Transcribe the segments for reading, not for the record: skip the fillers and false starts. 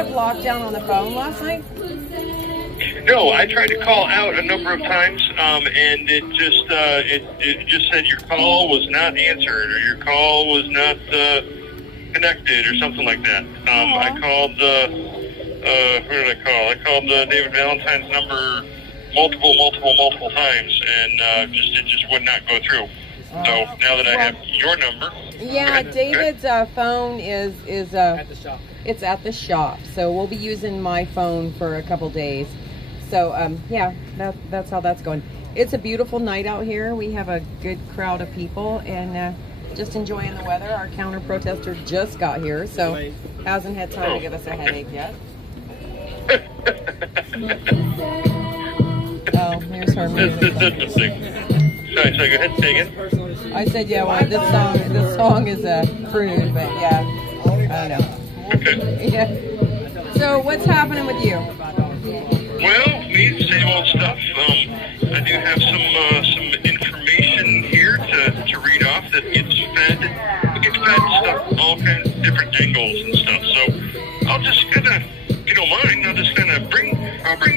have lockdown on the phone last night? No, I tried to call out a number of times, and it just said your call was not answered, or your call was not connected, or something like that. I called who did I call? I called David Valentine's number multiple times, and it just would not go through. So now that I have your number, yeah, David's phone is at the shop. It's at the shop, so we'll be using my phone for a couple days. So yeah, that's how that's going. It's a beautiful night out here. We have a good crowd of people, and just enjoying the weather. Our counter protester just got here, so hasn't had time to give us a headache yet. Oh, here's her music. Sorry, go ahead, say again. I said, yeah, well, this song is a croon, but yeah, I don't know. Okay. Yeah. So what's happening with you? Well, me, same old stuff. I do have some information here to read off that gets fed. We get fed stuff, all kinds of different angles and stuff. So I'll just kind of, if you don't mind, I'll just kind of bring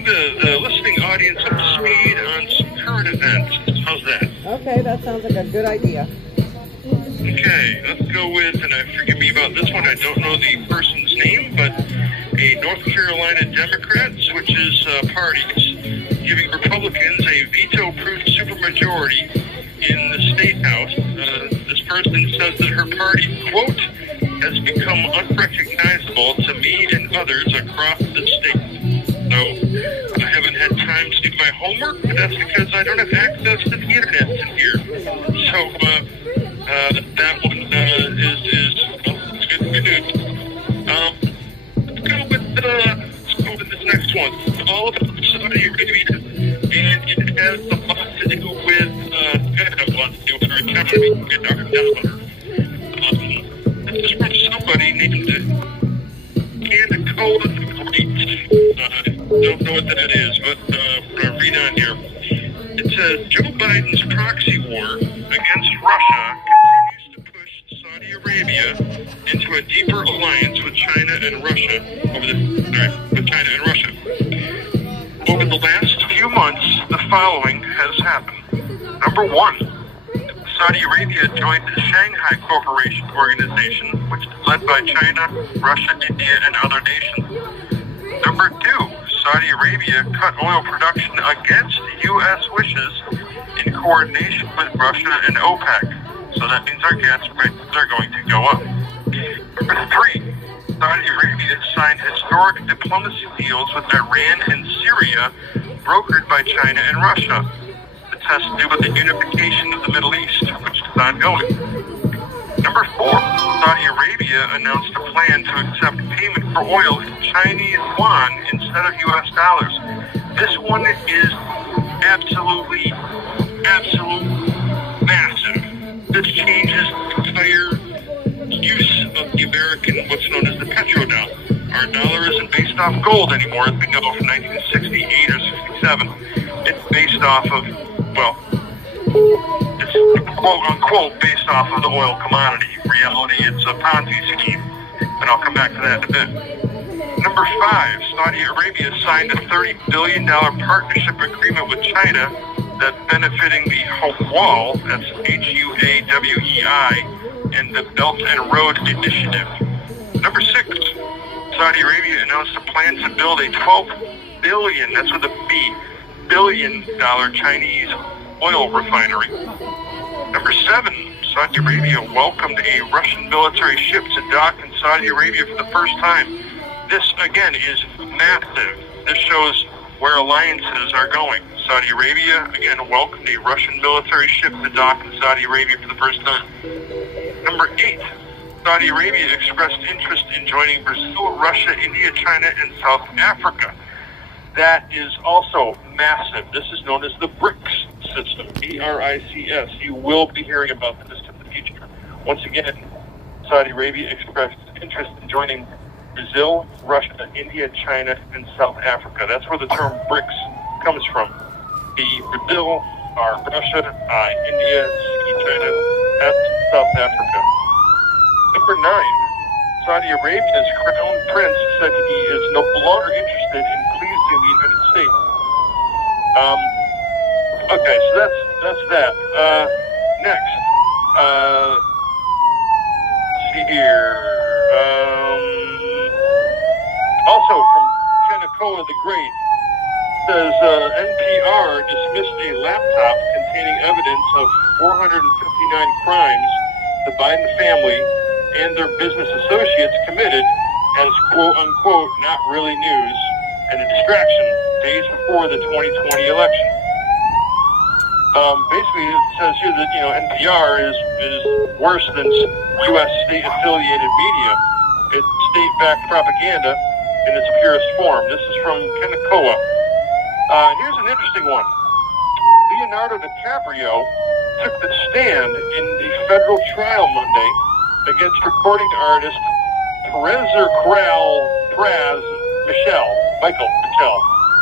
the listening audience up to speed on some current events. How's that? Okay, that sounds like a good idea. Okay, let's go with, and forgive me about this one, I don't know the person's name, but a North Carolina Democrat switches parties, giving Republicans a veto-proof supermajority in the state house. This person says that her party, quote, has become unrecognizable to me and others across the state. So I haven't had time to do my homework, but that's because I don't have access to the internet in here. So that one is it's good news. Let's go with this next one. It's all about Saudi Arabia, and it has a lot to do with our economy and our dollar. This is from somebody named Candicola the Great. Don't know what that is, but read on here. It says Joe Biden's proxy war against Russia continues to push Saudi Arabia into a deeper alliance with China and Russia. Over the last few months, the following has happened. Number one, Saudi Arabia joined the Shanghai Cooperation Organization, which is led by China, Russia, India, and other nations. Number two, Saudi Arabia cut oil production against U.S. wishes in coordination with Russia and OPEC. So that means our gas prices are going to go up. Number three, Saudi Arabia signed historic diplomacy deals with Iran and Syria, brokered by China and Russia. This has to do with the unification of the Middle East, which is ongoing. Number four, Saudi Arabia announced a plan to accept payment for oil in Chinese yuan instead of U.S. dollars. This one is absolutely massive. This changes the entire use of the American, what's known as the petrodollar. Our dollar isn't based off gold anymore, as we know, from 1968 or 67. It's based off of, well, it's quote-unquote based off of the oil commodity. In reality, it's a Ponzi scheme, and I'll come back to that in a bit. Number five, Saudi Arabia signed a $30 billion partnership agreement with China that's benefiting the Wall, that's HUAWEI, and the Belt and Road Initiative. Number six, Saudi Arabia announced a plan to build a $12 billion, that's with a B, billion-dollar Chinese oil refinery. Number seven, Saudi Arabia welcomed a Russian military ship to dock in Saudi Arabia for the first time. This, again, is massive. This shows where alliances are going. Saudi Arabia, again, welcomed a Russian military ship to dock in Saudi Arabia for the first time. Number eight, Saudi Arabia expressed interest in joining Brazil, Russia, India, China, and South Africa. That is also massive. This is known as the BRICS system, B-R-I-C-S. You will be hearing about this in the future. Once again, Saudi Arabia expressed interest in joining Brazil, Russia, India, China, and South Africa. That's where the term BRICS comes from. The Brazil, Russia, India, China, that's South Africa. Number nine, Saudi Arabia's crown prince said he is no longer interested in pleasing the United States. Okay, so that's that. Next, let's see here. Also from Kenakoa the Great, says NPR dismissed a laptop containing evidence of 459 crimes the Biden family and their business associates committed as quote-unquote not really news and a distraction days before the 2020 election. Basically, it says here that, NPR is worse than U.S. state-affiliated media. It's state-backed propaganda in its purest form. This is from Kenakoa. Here's an interesting one. Leonardo DiCaprio took the stand in the federal trial Monday against recording artist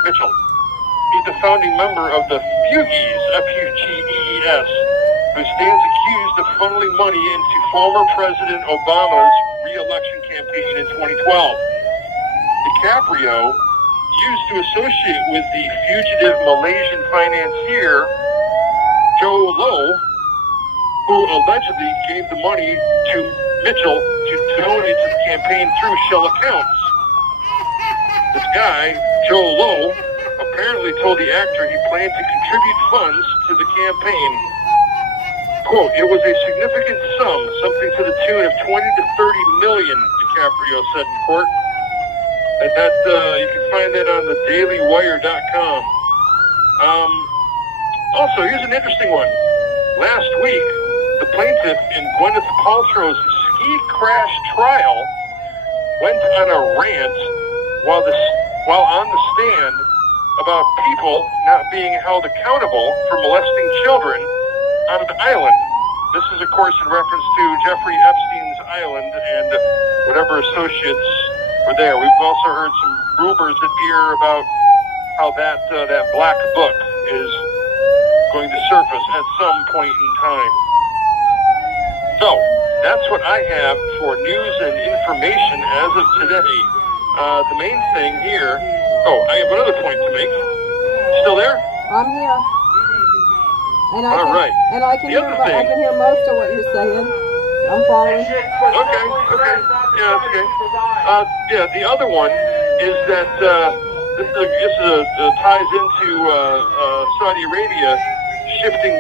Mitchell. He's a founding member of the Fugees, F-U-G-E-E-S, who stands accused of funneling money into former President Obama's re-election campaign in 2012. DiCaprio used to associate with the fugitive Malaysian financier Joe Low, who allegedly gave the money to Mitchell to donate to the campaign through shell accounts. This guy, Joe Low, apparently told the actor he planned to contribute funds to the campaign. Quote, it was a significant sum, something to the tune of 20 to 30 million, DiCaprio said in court. And that, you can find that on the dailywire.com. Also, here's an interesting one. Last week, the plaintiff in Gwyneth Paltrow's ski crash trial went on a rant while on the stand about people not being held accountable for molesting children on an island. This is, of course, in reference to Jeffrey Epstein's island and whatever associates were there. We've also heard some rumors that hear about how that black book is going to surface at some point in time. So, that's what I have for news and information as of today. The main thing here... Oh, I have another point to make. Still there? I'm here. And I can hear most of what you're saying. I'm following. Okay. Yeah, that's okay. The other one is that this ties into Saudi Arabia shifting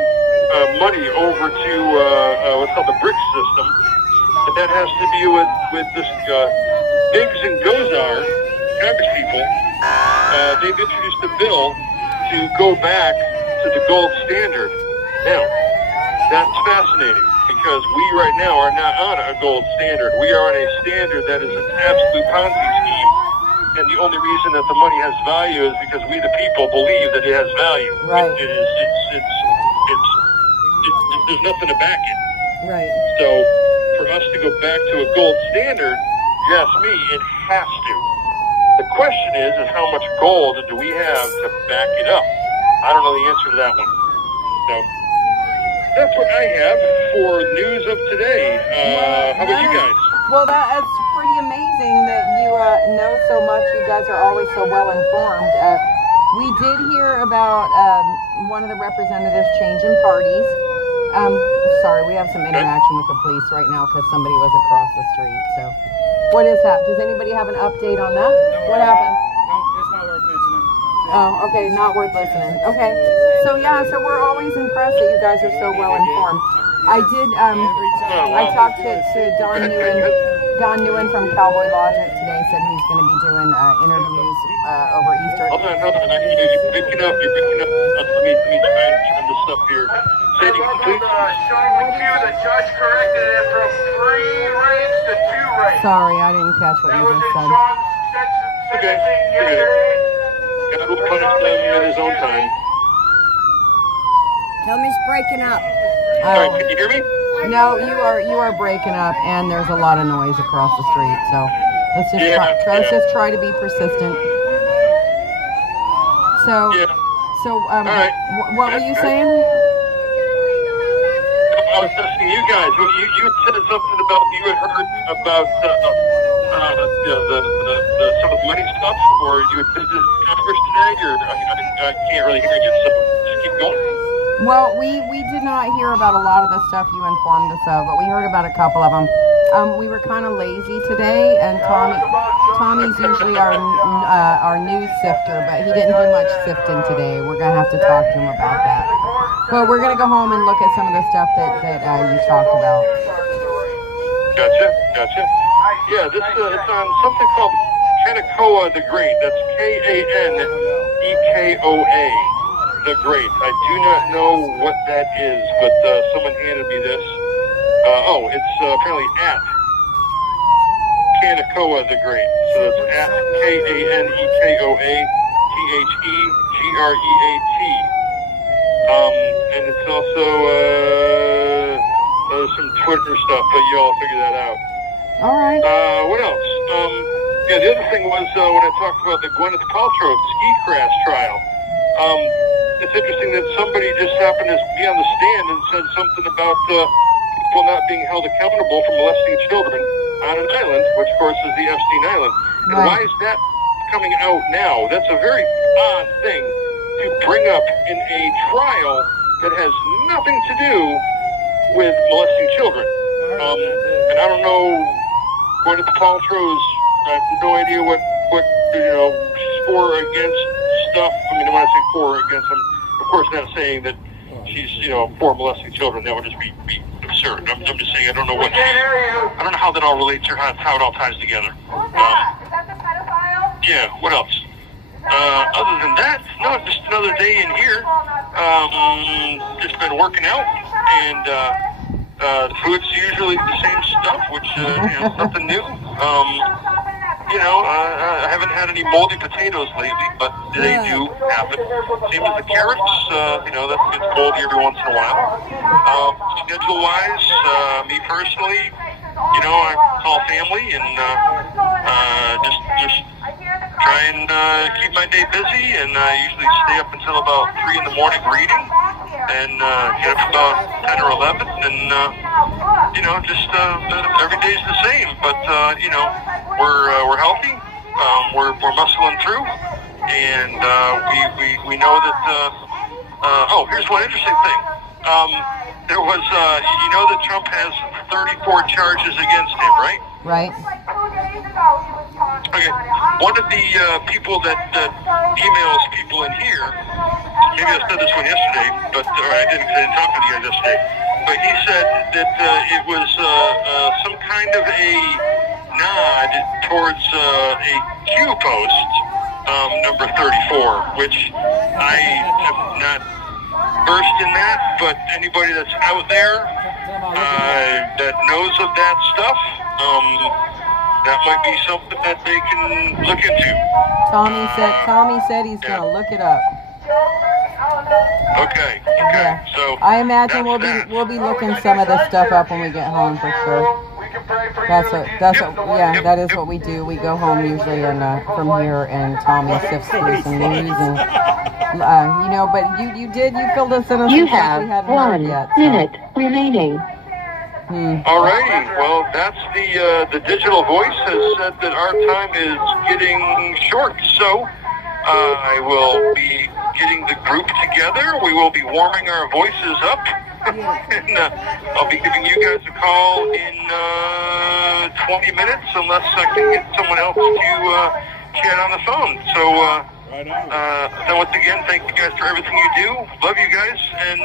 money over to what's called the BRICS system, and that has to do with this Biggs and Gozar Congress people. They've introduced a bill to go back to the gold standard. Now, that's fascinating because we right now are not on a gold standard. We are on a standard that is an absolute Ponzi scheme, and the only reason that the money has value is because we, the people, believe that it has value. Right. There's nothing to back it. Right. So, for us to go back to a gold standard, you ask me, it has to. The question is how much gold do we have to back it up? I don't know the answer to that one. So, that's what I have for news of today. How about you guys? Well, that's pretty amazing that you know so much. You guys are always so well informed. We did hear about one of the representatives changing parties. Sorry, we have some interaction with the police right now because somebody was across the street. So, what is that? Does anybody have an update on that? What happened? No, it's not worth mentioning. Oh, okay, not worth listening. Okay, so we're always impressed that you guys are so well informed. I did. I talked to Don Newen from Cowboy Logic today. Said he's going to be doing interviews over Easter. Hold on. You're picking up. Let me try and turn this up here. Say it again, please. Showing the queue, the judge corrected it from 3 rates to 2 rates. Sorry, I didn't catch what you just said. Okay. God will punish them in his own time. Tell me it's breaking up. All right, can you hear me? No, you are breaking up, and there's a lot of noise across the street. So let's just try to be persistent. So, all right. What were you saying? I was just you guys. You had said something about you had heard about some of the money stuff, or you had visited Congress today, or I can't really hear you. So just keep going. Well, we did not hear about a lot of the stuff you informed us of, but we heard about a couple of them. We were kind of lazy today, and Tommy's usually our news sifter, but he didn't do much sifting today. We're gonna have to talk to him about that. But we're gonna go home and look at some of the stuff that you talked about. Gotcha. Yeah, this it's on something called Kanekoa the Great. That's Kanekoa the Great. I do not know what that is, but someone handed me this. It's apparently at Kanekoa the Great. So it's at KANEKOATHEGREAT. And it's also some Twitter stuff, but you all figure that out. All right. What else? The other thing was when I talked about the Gwyneth Paltrow ski crash trial. It's interesting that somebody just happened to be on the stand and said something about people not being held accountable for molesting children on an island, which of course is the Epstein Island. And Right. why is that coming out now? That's a very odd thing to bring up in a trial that has nothing to do with molesting children. And I don't know Gwyneth Paltrow's, I have no idea what she's for or against stuff. I mean, when I say for or against, I'm of course not saying that she's, for molesting children. That would just be absurd. I'm just saying I don't know what I don't know how that all relates or how it all ties together. Is that the pedophile? Yeah, what else? Other than that, no, just another day in here. Just been working out, and the food's usually the same stuff, which nothing new. I haven't had any moldy potatoes lately, but they do happen. Same as the carrots, that gets moldy every once in a while. Schedule-wise, me personally, I call family and just try and keep my day busy, and I usually stay up until about 3 in the morning reading, and get up about 10 or 11, and every day's the same, but we're healthy, we're muscling through, and we know that here's one interesting thing. There was that Trump has 34 charges against him, right? Right. Okay. One of the people that emails people in here, maybe I said this one yesterday, or I didn't talk to you guys yesterday, but he said that it was some kind of a nod towards a Q post, number 34, which I am not versed in that, but anybody that's out there that knows of that stuff, that might be something that they can look into. Tommy said he's gonna look it up. Okay. Yeah. So I imagine we'll be looking some of this stuff up when we get home for sure. That is what we do. We go home usually from here, and Tommy sifts through some news and but you filled us in on You some stuff we have hadn't 1 heard yet. minute remaining. Alrighty, well, that's the digital voice has said that our time is getting short, so I will be getting the group together. We will be warming our voices up, and I'll be giving you guys a call in 20 minutes, unless I can get someone else to chat on the phone. So once again, thank you guys for everything you do. Love you guys, and